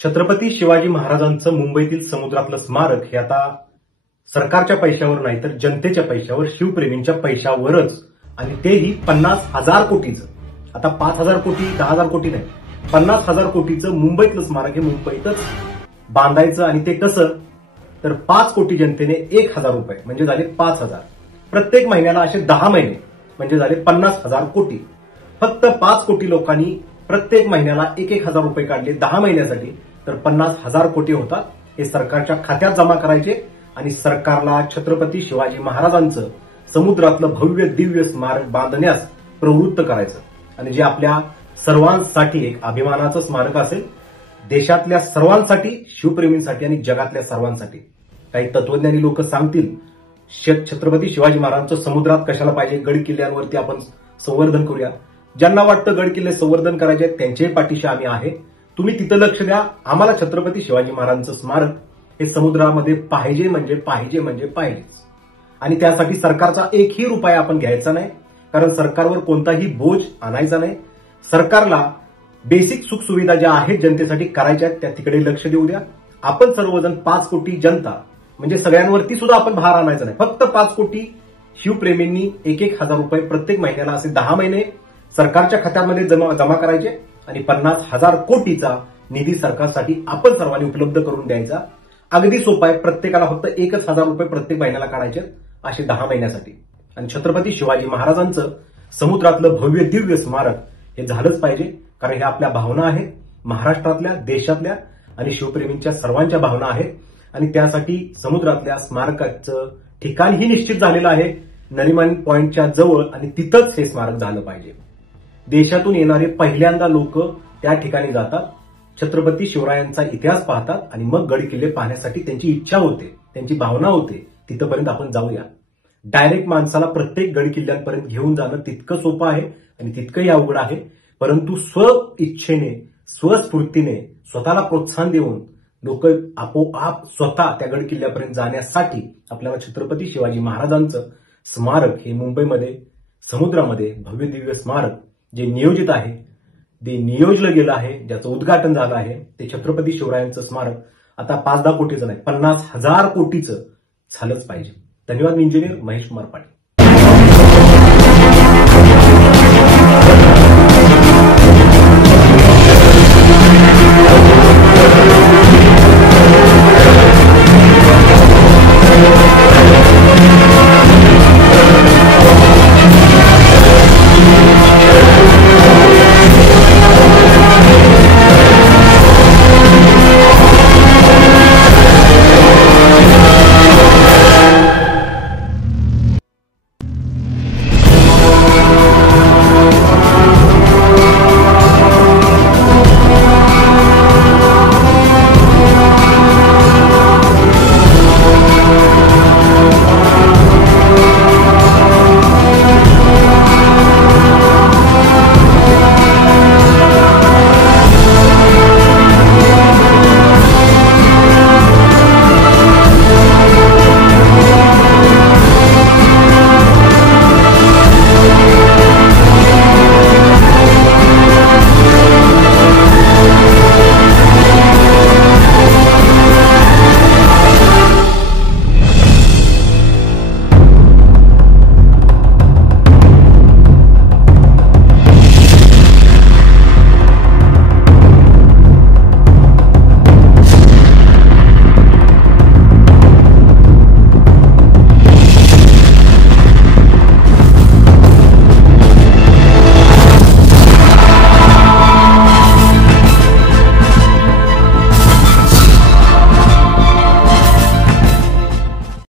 छत्रपती शिवाजी महाराजांचं मुंबईतील समुद्रातलं स्मारक हे आता सरकारच्या पैशावर नाही तर जनतेच्या पैशावर, शिवप्रेमींच्या पैशावरच, आणि तेही 50,000 कोटीचं. आता 5,000 कोटी 10,000 कोटी नाही, 50,000 कोटीचं मुंबईतलं स्मारक हे मुंबईतच बांधायचं. आणि ते कसं तर 5 कोटी जनतेने 1,000 रुपये म्हणजे झाले 5,000. प्रत्येक महिन्याला असे 10 महिने म्हणजे झाले 50,000 कोटी. फक्त 5 कोटी लोकांनी प्रत्येक महिन्याला 1,000 रुपये काढले 10 महिन्यासाठी, तर 50,000 कोटी होतात. हे सरकारच्या खात्यात जमा करायचे आणि सरकारला छत्रपती शिवाजी महाराजांचं समुद्रातलं भव्य दिव्य स्मारक बांधण्यास प्रवृत्त करायचं. आणि जे आपल्या सर्वांसाठी एक अभिमानाचं स्मारक असेल, देशातल्या सर्वांसाठी, शिवप्रेमींसाठी आणि जगातल्या सर्वांसाठी. काही तत्वज्ञानी लोक सांगतील छत्रपती शिवाजी महाराजांचं समुद्रात कशाला पाहिजे, गड किल्ल्यांवरती आपण संवर्धन करूया. ज्यांना वाटतं गड किल्ले संवर्धन करायचे त्यांच्याही पाठीशी आम्ही आहे. तुम्ही तिथं लक्ष द्या. आम्हाला छत्रपती शिवाजी महाराजांचं स्मारक हे समुद्रामध्ये पाहिजे म्हणजे पाहिजे म्हणजे पाहिजेच. आणि त्यासाठी सरकारचा एकही रुपया आपण घ्यायचा नाही, कारण सरकारवर कोणताही बोज आणायचा नाही. सरकारला बेसिक सुखसुविधा ज्या आहेत जनतेसाठी करायच्या आहेत त्या तिकडे लक्ष देऊ द्या. आपण सर्वजण 5 कोटी जनता म्हणजे सगळ्यांवरती सुद्धा आपण भार आणायचा नाही. फक्त 5 कोटी शिवप्रेमींनी 1,000 रुपये प्रत्येक महिन्याला असे 10 महिने सरकारच्या खात्यामध्ये जमा करायचे आणि 50,000 कोटीचा निधी सरकारसाठी आपण सर्वांनी उपलब्ध करून द्यायचा. अगदी सोपं आहे. प्रत्येकाला फक्त 1,000 रुपये प्रत्येक महिन्याला काढायचे असे 10 महिन्यासाठी. आणि छत्रपती शिवाजी महाराजांचं समुद्रातलं भव्य दिव्य स्मारक हे झालंच पाहिजे, कारण हे आपल्या भावना आहेत, महाराष्ट्रातल्या, देशातल्या आणि शिवप्रेमींच्या सर्वांच्या भावना आहेत. आणि त्यासाठी समुद्रातल्या स्मारकाचं ठिकाणही निश्चित झालेलं आहे नरिमन पॉइंटच्या जवळ, आणि तिथंच हे स्मारक झालं पाहिजे. देशातून येणारे पहिल्यांदा लोक त्या ठिकाणी जातात, छत्रपती शिवरायांचा इतिहास पाहतात आणि मग गड किल्ले पाहण्यासाठी त्यांची इच्छा होते, त्यांची भावना होते. तिथपर्यंत आपण जाऊया. डायरेक्ट माणसाला प्रत्येक गड किल्ल्यांपर्यंत घेऊन जाणं तितकं सोपं आहे आणि तितकंही अवघड आहे. परंतु स्व इच्छेने, स्वस्फूर्तीने, स्वतःला प्रोत्साहन देऊन लोक आपोआप स्वतः त्या गड किल्ल्यापर्यंत जाण्यासाठी आपल्याला छत्रपती शिवाजी महाराजांचं स्मारक हे मुंबईमध्ये समुद्रामध्ये भव्य दिव्य स्मारक जे नियोजित आहे, जे नियोजलं गेलं आहे, ज्याचं उद्घाटन झालं आहे, ते छत्रपती शिवरायांचं स्मारक आता 5-10 कोटीचं नाही, 50,000 कोटीचं झालंच पाहिजे. धन्यवाद. मी इंजिनियर महेश कुमार पाटील.